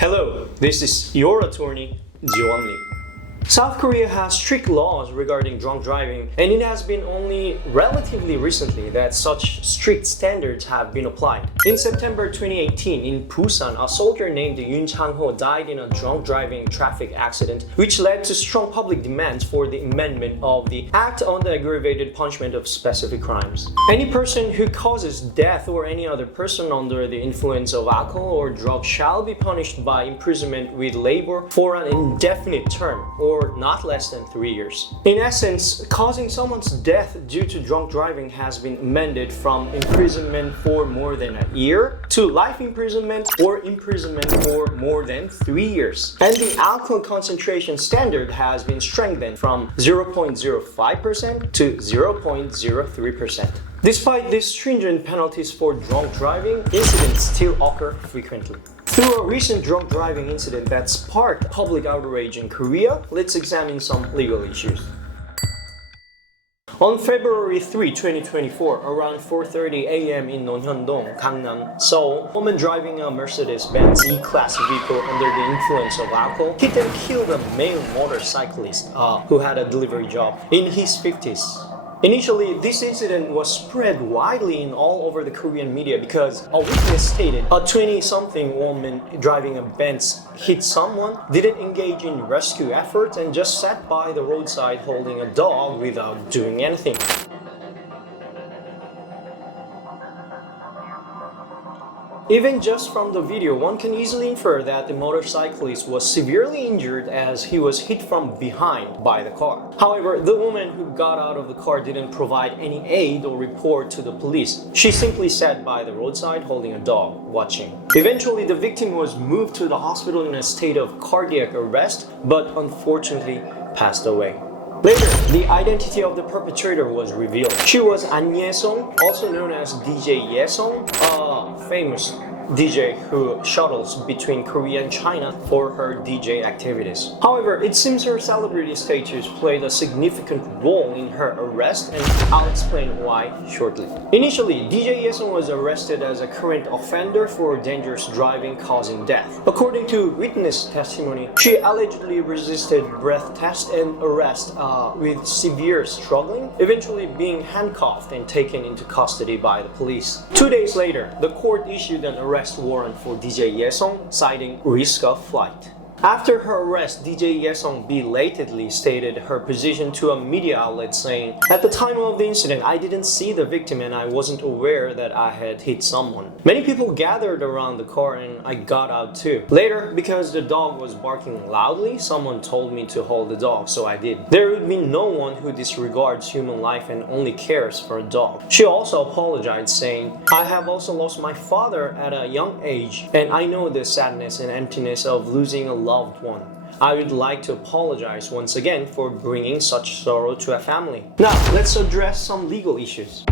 Hello, this is your attorney, Jiwon Lee. South Korea has strict laws regarding drunk driving, and it has been only relatively recently that such strict standards have been applied. In September 2018, in Busan, a soldier named Yoon Chang-ho died in a drunk driving traffic accident, which led to strong public demands for the amendment of the Act on the Aggravated Punishment of Specific Crimes. Any person who causes death or any other person under the influence of alcohol or drugs shall be punished by imprisonment with labor for an indefinite term, or not less than 3 years. In essence, causing someone's death due to drunk driving has been amended from imprisonment for more than a year to life imprisonment or imprisonment for more than 3 years. And the alcohol concentration standard has been strengthened from 0.05% to 0.03%. Despite these stringent penalties for drunk driving, incidents still occur frequently. Through a recent drunk driving incident that sparked public outrage in Korea, let's examine some legal issues. On February 3, 2024, around 4:30 a.m. in Nonhyun-dong, Gangnam, Seoul, a woman driving a Mercedes-Benz E-Class vehicle under the influence of alcohol hit and killed a male motorcyclist who had a delivery job in his 50s. Initially, this incident was spread widely in all over the Korean media because a witness stated a 20-something woman driving a Benz hit someone, didn't engage in rescue efforts, and just sat by the roadside holding a dog without doing anything. Even just from the video, one can easily infer that the motorcyclist was severely injured as he was hit from behind by the car. However, the woman who got out of the car didn't provide any aid or report to the police. She simply sat by the roadside holding a dog, watching. Eventually, the victim was moved to the hospital in a state of cardiac arrest, but unfortunately passed away. Later, the identity of the perpetrator was revealed. She was An Ye-sung, also known as DJ Ye-sung, a famous DJ who shuttles between Korea and China for her DJ activities. However, it seems her celebrity status played a significant role in her arrest, and I'll explain why shortly. Initially, DJ Ye-sung was arrested as a current offender for dangerous driving causing death. According to witness testimony, she allegedly resisted breath test and arrest with severe struggling, eventually being handcuffed and taken into custody by the police. 2 days later, the court issued an arrest warrant for DJ Ye-sung, citing risk of flight. After her arrest, DJ Ye-sung belatedly stated her position to a media outlet saying, "At the time of the incident, I didn't see the victim and I wasn't aware that I had hit someone. Many people gathered around the car and I got out too. Later, because the dog was barking loudly, someone told me to hold the dog, so I did. There would be no one who disregards human life and only cares for a dog." She also apologized, saying, "I have also lost my father at a young age, and I know the sadness and emptiness of losing a loved one. I would like to apologize once again for bringing such sorrow to a family." Now, let's address some legal issues.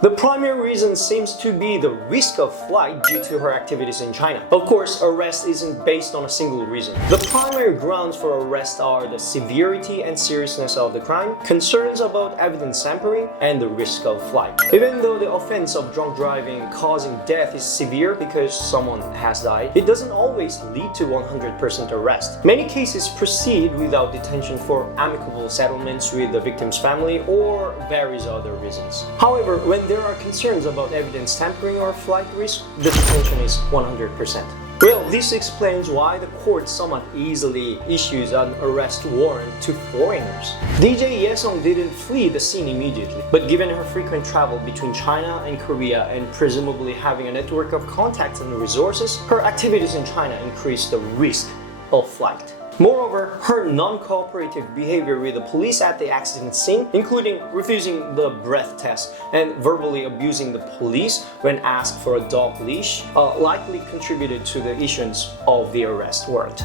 The primary reason seems to be the risk of flight due to her activities in China. Of course, arrest isn't based on a single reason. The primary grounds for arrest are the severity and seriousness of the crime, concerns about evidence tampering, and the risk of flight. Even though the offense of drunk driving causing death is severe because someone has died, it doesn't always lead to 100% arrest. Many cases proceed without detention for amicable settlements with the victim's family or various other reasons. However, when there are concerns about evidence tampering or flight risk, the detention is 100%. Well, this explains why the court somewhat easily issues an arrest warrant to foreigners. DJ Ye-sung didn't flee the scene immediately, but given her frequent travel between China and Korea and presumably having a network of contacts and resources, her activities in China increased the risk of flight. Moreover, her non-cooperative behavior with the police at the accident scene, including refusing the breath test and verbally abusing the police when asked for a dog leash, likely contributed to the issuance of the arrest warrant.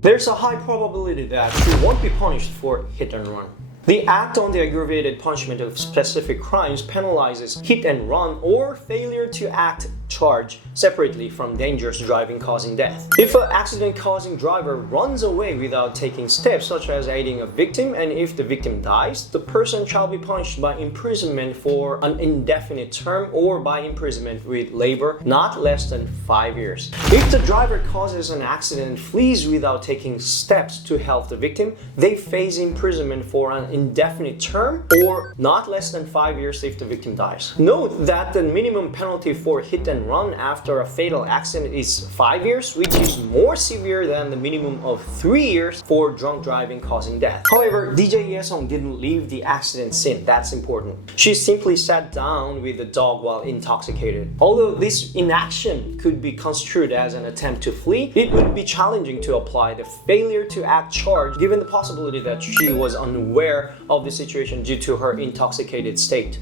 There's a high probability that she won't be punished for hit and run. The Act on the Aggravated Punishment of Specific Crimes penalizes hit and run or failure to act charge separately from dangerous driving causing death. If an accident causing driver runs away without taking steps such as aiding a victim, and if the victim dies, the person shall be punished by imprisonment for an indefinite term or by imprisonment with labor not less than 5 years. If the driver causes an accident and flees without taking steps to help the victim, they face imprisonment for an indefinite term or not less than 5 years if the victim dies. Note that the minimum penalty for hit and run after a fatal accident is 5 years, which is more severe than the minimum of 3 years for drunk driving causing death. However, DJ Yesong didn't leave the accident scene. That's important. She simply sat down with the dog while intoxicated. Although this inaction could be construed as an attempt to flee, it would be challenging to apply the failure to act charge given the possibility that she was unaware of the situation due to her intoxicated state.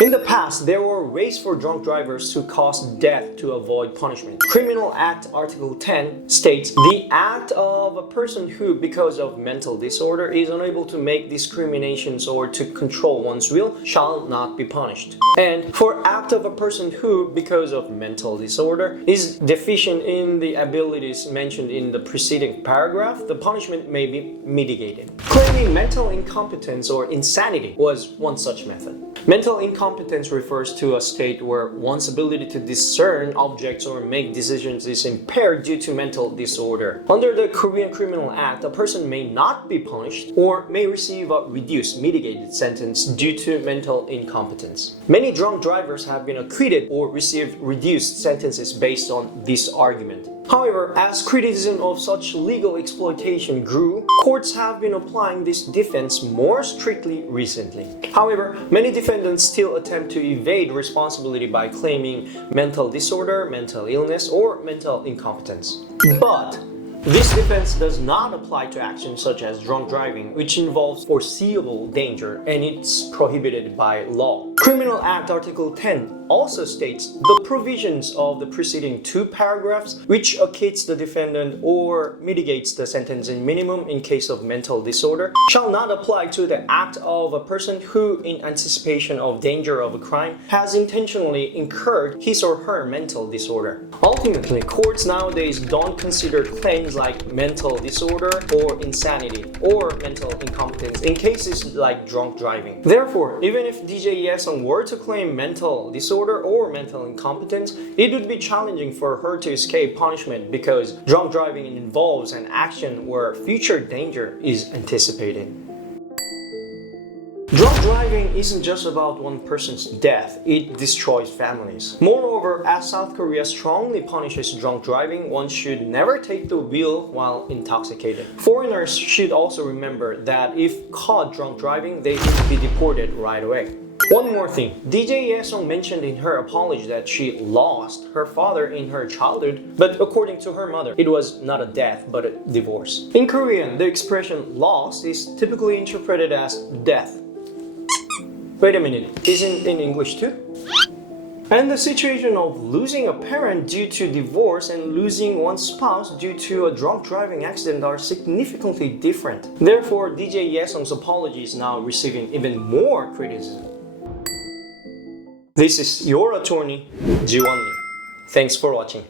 In the past, there were ways for drunk drivers to cause death to avoid punishment. Criminal Act Article 10 states, the act of a person who, because of mental disorder, is unable to make discriminations or to control one's will, shall not be punished. And for act of a person who, because of mental disorder, is deficient in the abilities mentioned in the preceding paragraph, the punishment may be mitigated. Claiming mental incompetence or insanity was one such method. Mental incompetence refers to a state where one's ability to discern objects or make decisions is impaired due to mental disorder. Under the Korean Criminal Act, a person may not be punished or may receive a reduced, mitigated sentence due to mental incompetence. Many drunk drivers have been acquitted or received reduced sentences based on this argument. However, as criticism of such legal exploitation grew, courts have been applying this defense more strictly recently. However, many defendants still attempt to evade responsibility by claiming mental disorder, mental illness, or mental incompetence. But this defense does not apply to actions such as drunk driving, which involves foreseeable danger and it's prohibited by law. Criminal Act Article 10 also states the provisions of the preceding two paragraphs which acquits the defendant or mitigates the sentence in minimum in case of mental disorder shall not apply to the act of a person who, in anticipation of danger of a crime, has intentionally incurred his or her mental disorder. Ultimately, courts nowadays don't consider claims like mental disorder or insanity or mental incompetence in cases like drunk driving. Therefore, even if DJ Yesong were to claim mental disorder or mental incompetence, it would be challenging for her to escape punishment because drunk driving involves an action where future danger is anticipated. Drunk driving isn't just about one person's death, it destroys families. Moreover, as South Korea strongly punishes drunk driving, one should never take the wheel while intoxicated. Foreigners should also remember that if caught drunk driving, they should be deported right away. One more thing, DJ Yesong mentioned in her apology that she lost her father in her childhood, but according to her mother, it was not a death but a divorce. In Korean, the expression lost is typically interpreted as death. Wait a minute, isn't in English too? And the situation of losing a parent due to divorce and losing one's spouse due to a drunk driving accident are significantly different. Therefore, DJ Yesong's apology is now receiving even more criticism. This is your attorney, Jiwon Lee. Thanks for watching.